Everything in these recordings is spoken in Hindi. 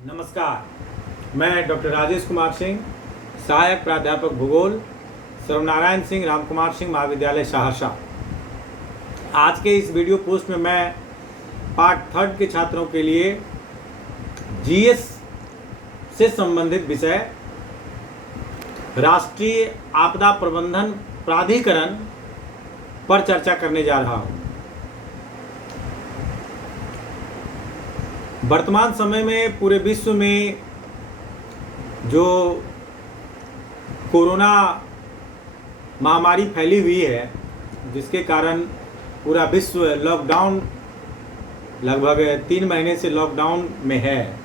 नमस्कार, मैं डॉक्टर राजेश कुमार सिंह, सहायक प्राध्यापक भूगोल, सर्वनारायण सिंह रामकुमार सिंह महाविद्यालय सहरसा। आज के इस वीडियो पोस्ट में मैं पार्ट 3 के छात्रों के लिए जीएस से संबंधित विषय राष्ट्रीय आपदा प्रबंधन प्राधिकरण पर चर्चा करने जा रहा हूँ। वर्तमान समय में पूरे विश्व में जो कोरोना महामारी फैली हुई है, जिसके कारण पूरा विश्व लॉकडाउन, लगभग 3 महीने से लॉकडाउन में है।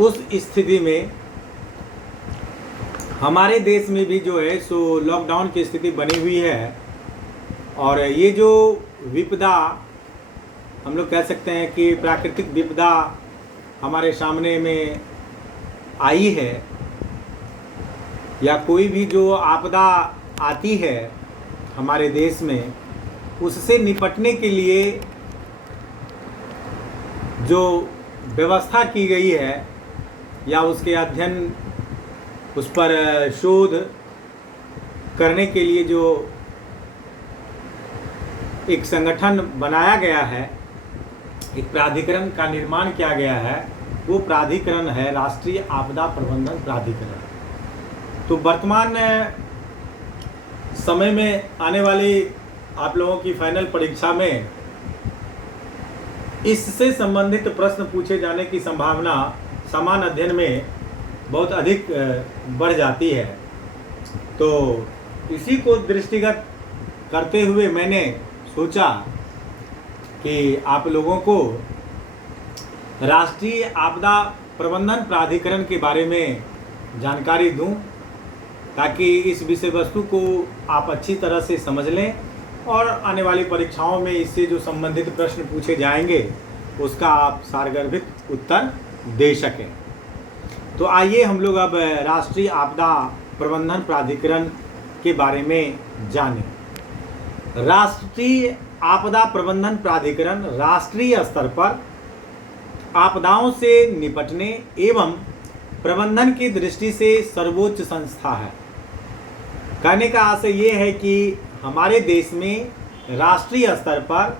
उस स्थिति में हमारे देश में भी जो है सो लॉकडाउन की स्थिति बनी हुई है। और ये जो विपदा, हम लोग कह सकते हैं कि प्राकृतिक विपदा हमारे सामने में आई है, या कोई भी जो आपदा आती है हमारे देश में, उससे निपटने के लिए जो व्यवस्था की गई है या उसके अध्ययन, उस पर शोध करने के लिए जो एक संगठन बनाया गया है, एक प्राधिकरण का निर्माण किया गया है, वो प्राधिकरण है राष्ट्रीय आपदा प्रबंधन प्राधिकरण। तो वर्तमान समय में आने वाली आप लोगों की फाइनल परीक्षा में इससे संबंधित प्रश्न पूछे जाने की संभावना समान अध्ययन में बहुत अधिक बढ़ जाती है। तो इसी को दृष्टिगत करते हुए मैंने सोचा कि आप लोगों को राष्ट्रीय आपदा प्रबंधन प्राधिकरण के बारे में जानकारी दूं, ताकि इस विषय वस्तु को आप अच्छी तरह से समझ लें और आने वाली परीक्षाओं में इससे जो संबंधित प्रश्न पूछे जाएंगे उसका आप सारगर्भित उत्तर दे सकें। तो आइए हम लोग अब राष्ट्रीय आपदा प्रबंधन प्राधिकरण के बारे में जानें। राष्ट्रीय आपदा प्रबंधन प्राधिकरण राष्ट्रीय स्तर पर आपदाओं से निपटने एवं प्रबंधन की दृष्टि से सर्वोच्च संस्था है। कहने का आशय ये है कि हमारे देश में राष्ट्रीय स्तर पर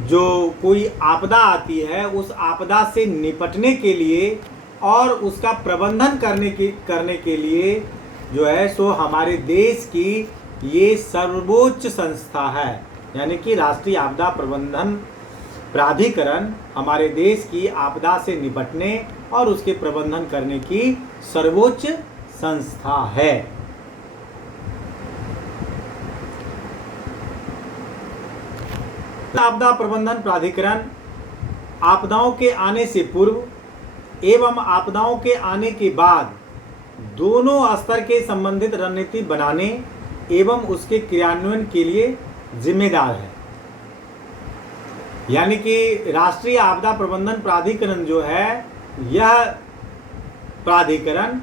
जो कोई आपदा आती है, उस आपदा से निपटने के लिए और उसका प्रबंधन करने के लिए जो है सो हमारे देश की ये सर्वोच्च संस्था है। यानी कि राष्ट्रीय आपदा प्रबंधन प्राधिकरण हमारे देश की आपदा से निपटने और उसके प्रबंधन करने की सर्वोच्च संस्था है। आपदा प्रबंधन प्राधिकरण आपदाओं के आने से पूर्व एवं आपदाओं के आने के बाद दोनों स्तर के संबंधित रणनीति बनाने एवं उसके क्रियान्वयन के लिए जिम्मेदार है। यानी कि राष्ट्रीय आपदा प्रबंधन प्राधिकरण जो है, यह प्राधिकरण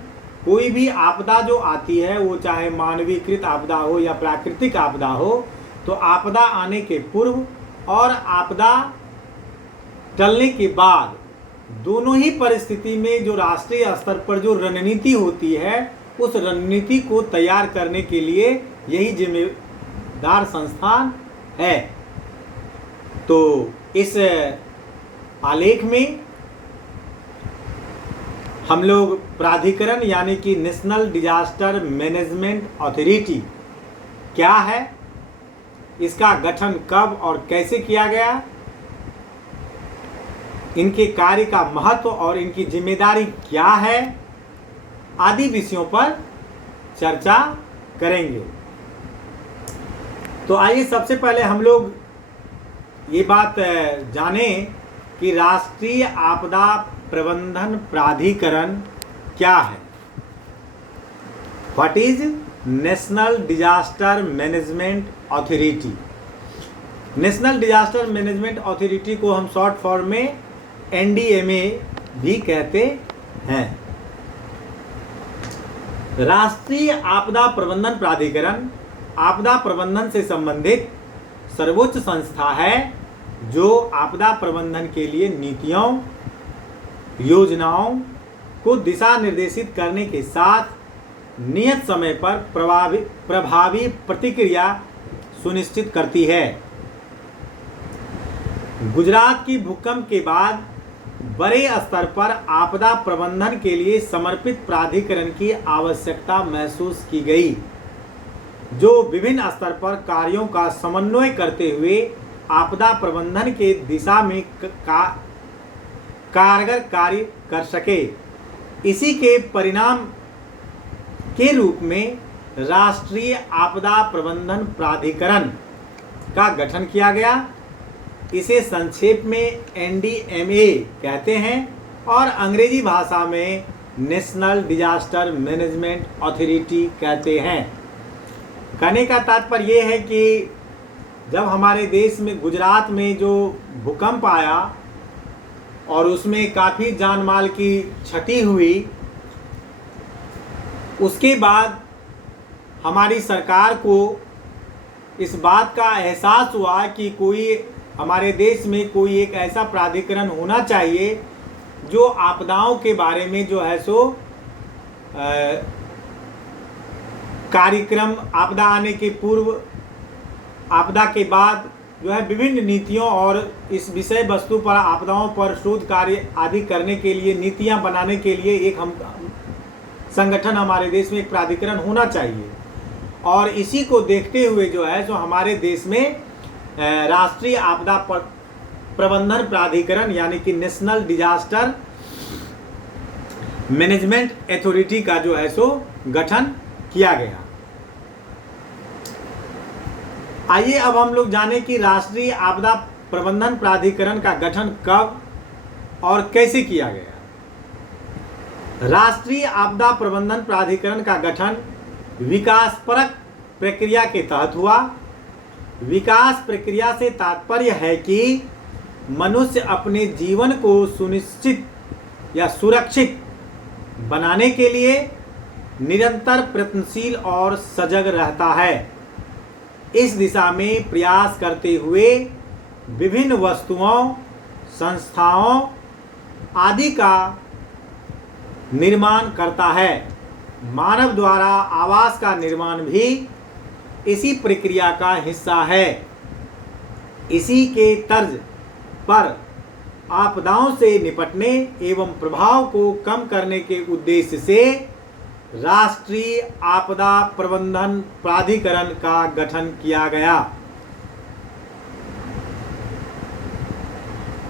कोई भी आपदा जो आती है, वो चाहे मानवीकृत आपदा हो या प्राकृतिक आपदा हो, तो आपदा आने के पूर्व और आपदा टलने के बाद दोनों ही परिस्थिति में जो राष्ट्रीय स्तर पर जो रणनीति होती है, उस रणनीति को तैयार करने के लिए यही जिम्मेदार संस्थान है। तो इस आलेख में हम लोग प्राधिकरण यानी कि नेशनल डिजास्टर मैनेजमेंट अथॉरिटी क्या है, इसका गठन कब और कैसे किया गया, इनके कार्य का महत्व और इनकी जिम्मेदारी क्या है, आदि विषयों पर चर्चा करेंगे। तो आइए सबसे पहले हम लोग ये बात जानें कि राष्ट्रीय आपदा प्रबंधन प्राधिकरण क्या है। What is national disaster management authority. National disaster management authority को हम शॉर्ट फॉर्म में NDMA भी कहते हैं। राष्ट्रीय आपदा प्रबंधन प्राधिकरण आपदा प्रबंधन से संबंधित सर्वोच्च संस्था है जो आपदा प्रबंधन के लिए नीतियों, योजनाओं को दिशा निर्देशित करने के साथ नियत समय पर प्रभावी प्रतिक्रिया सुनिश्चित करती है। गुजरात की भूकंप के बाद बड़े स्तर पर आपदा प्रबंधन के लिए समर्पित प्राधिकरण की आवश्यकता महसूस की गई, जो विभिन्न स्तर पर कार्यों का समन्वय करते हुए आपदा प्रबंधन के दिशा में कारगर कार्य कर सके। इसी के परिणाम के रूप में राष्ट्रीय आपदा प्रबंधन प्राधिकरण का गठन किया गया। इसे संक्षेप में NDMA कहते हैं और अंग्रेजी भाषा में नेशनल डिजास्टर मैनेजमेंट अथॉरिटी कहते हैं। कहने का तात्पर्य ये है कि जब हमारे देश में गुजरात में जो भूकंप आया और उसमें काफ़ी जान माल की क्षति हुई, उसके बाद हमारी सरकार को इस बात का एहसास हुआ कि कोई हमारे देश में कोई एक ऐसा प्राधिकरण होना चाहिए जो आपदाओं के बारे में जो है सो कार्यक्रम, आपदा आने के पूर्व, आपदा के बाद जो है विभिन्न नीतियों और इस विषय वस्तु पर, आपदाओं पर शोध कार्य आदि करने के लिए, नीतियां बनाने के लिए एक हम संगठन, हमारे देश में एक प्राधिकरण होना चाहिए। और इसी को देखते हुए जो है सो हमारे देश में राष्ट्रीय आपदा प्रबंधन प्राधिकरण यानी कि नेशनल डिजास्टर मैनेजमेंट अथॉरिटी का जो है सो गठन किया गया। आइए अब हम लोग जानें कि राष्ट्रीय आपदा प्रबंधन प्राधिकरण का गठन कब और कैसे किया गया। राष्ट्रीय आपदा प्रबंधन प्राधिकरण का गठन विकासपरक प्रक्रिया के तहत हुआ। विकास प्रक्रिया से तात्पर्य है कि मनुष्य अपने जीवन को सुनिश्चित या सुरक्षित बनाने के लिए निरंतर प्रयत्नशील और सजग रहता है। इस दिशा में प्रयास करते हुए विभिन्न वस्तुओं, संस्थाओं आदि का निर्माण करता है। मानव द्वारा आवास का निर्माण भी इसी प्रक्रिया का हिस्सा है। इसी के तर्ज पर आपदाओं से निपटने एवं प्रभाव को कम करने के उद्देश्य से राष्ट्रीय आपदा प्रबंधन प्राधिकरण का गठन किया गया।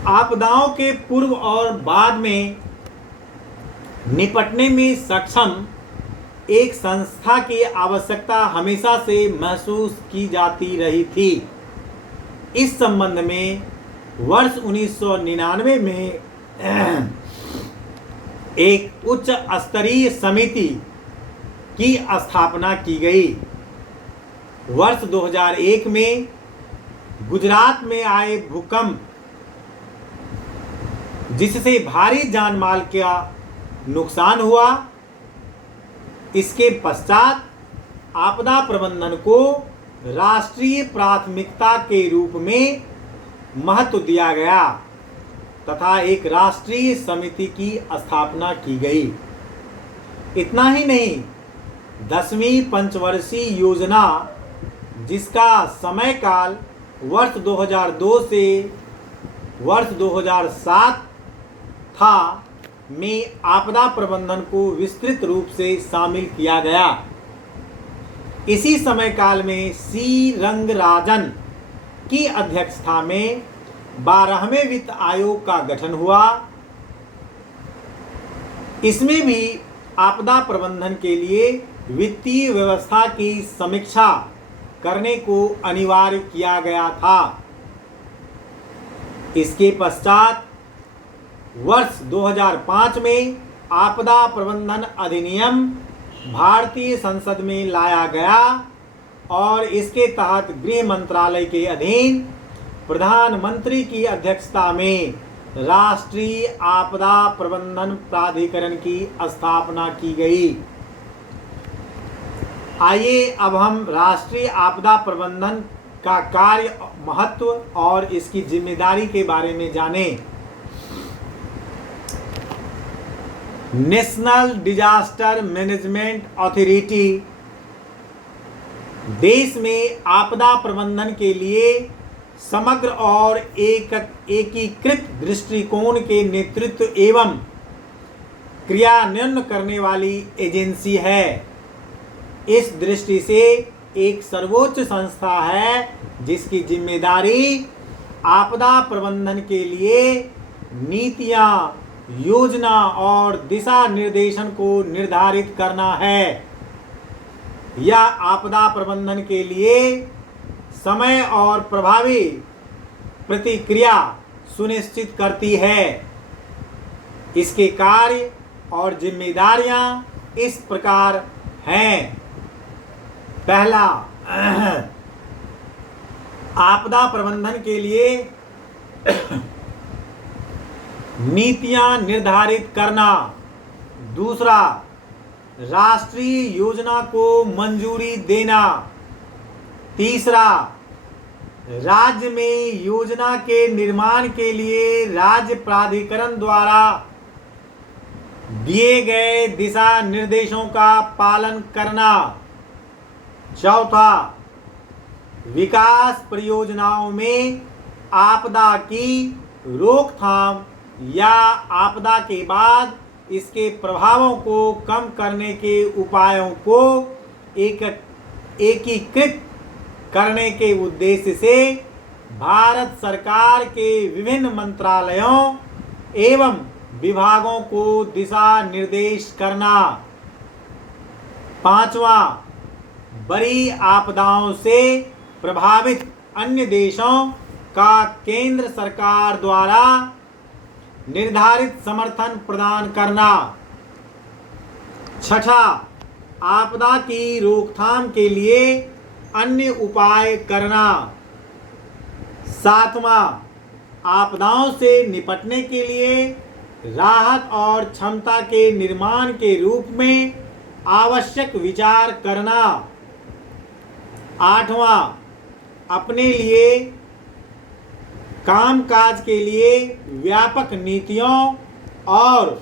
आपदाओं के पूर्व और बाद में निपटने में सक्षम एक संस्था की आवश्यकता हमेशा से महसूस की जाती रही थी। इस संबंध में वर्ष 1999 में एक उच्च स्तरीय समिति की स्थापना की गई। वर्ष 2001 में गुजरात में आए भूकंप, जिससे भारी जान माल का नुकसान हुआ, इसके पश्चात आपदा प्रबंधन को राष्ट्रीय प्राथमिकता के रूप में महत्व दिया गया तथा एक राष्ट्रीय समिति की स्थापना की गई। इतना ही नहीं, 10वीं पंचवर्षीय योजना, जिसका समय काल वर्ष 2002 से वर्ष 2007 था, में आपदा प्रबंधन को विस्तृत रूप से शामिल किया गया। इसी समय काल में सी रंगराजन की अध्यक्षता में 12वें वित्त आयोग का गठन हुआ। इसमें भी आपदा प्रबंधन के लिए वित्तीय व्यवस्था की समीक्षा करने को अनिवार्य किया गया था। इसके पश्चात वर्ष 2005 में आपदा प्रबंधन अधिनियम भारतीय संसद में लाया गया और इसके तहत गृह मंत्रालय के अधीन प्रधानमंत्री की अध्यक्षता में राष्ट्रीय आपदा प्रबंधन प्राधिकरण की स्थापना की गई। आइए अब हम राष्ट्रीय आपदा प्रबंधन का कार्य महत्व और इसकी जिम्मेदारी के बारे में जानें। नेशनल डिजास्टर मैनेजमेंट अथॉरिटी देश में आपदा प्रबंधन के लिए समग्र और एकीकृत दृष्टिकोण के नेतृत्व एवं क्रियान्वयन करने वाली एजेंसी है। इस दृष्टि से एक सर्वोच्च संस्था है जिसकी जिम्मेदारी आपदा प्रबंधन के लिए नीतियां, योजना और दिशा निर्देशन को निर्धारित करना है। यह आपदा प्रबंधन के लिए समय और प्रभावी प्रतिक्रिया सुनिश्चित करती है। इसके कार्य और जिम्मेदारियां इस प्रकार हैं। पहला, आपदा प्रबंधन के लिए नीतियां निर्धारित करना। दूसरा, राष्ट्रीय योजना को मंजूरी देना। तीसरा, राज्य में योजना के निर्माण के लिए राज्य प्राधिकरण द्वारा दिए गए दिशा निर्देशों का पालन करना। चौथा, विकास परियोजनाओं में आपदा की रोकथाम या आपदा के बाद इसके प्रभावों को कम करने के उपायों को एकीकृत करने के उद्देश्य से भारत सरकार के विभिन्न मंत्रालयों एवं विभागों को दिशा निर्देश करना। पांचवा, बड़ी आपदाओं से प्रभावित अन्य देशों का केंद्र सरकार द्वारा निर्धारित समर्थन प्रदान करना। छठा, आपदा की रोकथाम के लिए अन्य उपाय करना। सातवां, आपदाओं से निपटने के लिए राहत और क्षमता के निर्माण के रूप में आवश्यक विचार करना। आठवां, अपने लिए कामकाज के लिए व्यापक नीतियों और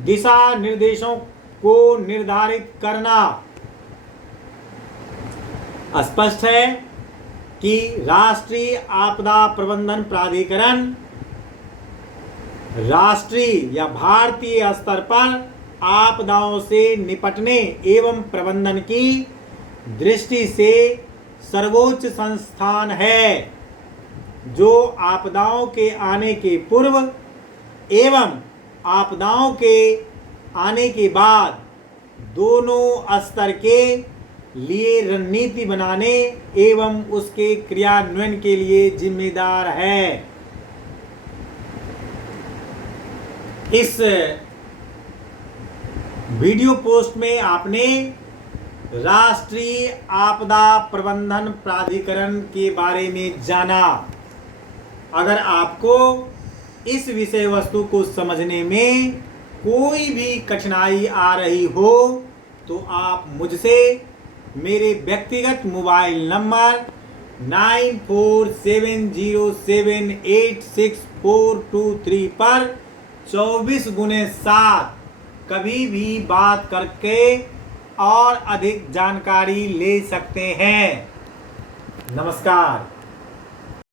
दिशा निर्देशों को निर्धारित करना। स्पष्ट है कि राष्ट्रीय आपदा प्रबंधन प्राधिकरण राष्ट्रीय या भारतीय स्तर पर आपदाओं से निपटने एवं प्रबंधन की दृष्टि से सर्वोच्च संस्थान है, जो आपदाओं के आने के पूर्व एवं आपदाओं के आने के बाद दोनों स्तर के लिए रणनीति बनाने एवं उसके क्रियान्वयन के लिए जिम्मेदार है। इस वीडियो पोस्ट में आपने राष्ट्रीय आपदा प्रबंधन प्राधिकरण के बारे में जाना। अगर आपको इस विषय वस्तु को समझने में कोई भी कठिनाई आ रही हो तो आप मुझसे मेरे व्यक्तिगत मोबाइल नंबर 9470786423 पर 24x7 कभी भी बात करके और अधिक जानकारी ले सकते हैं। नमस्कार।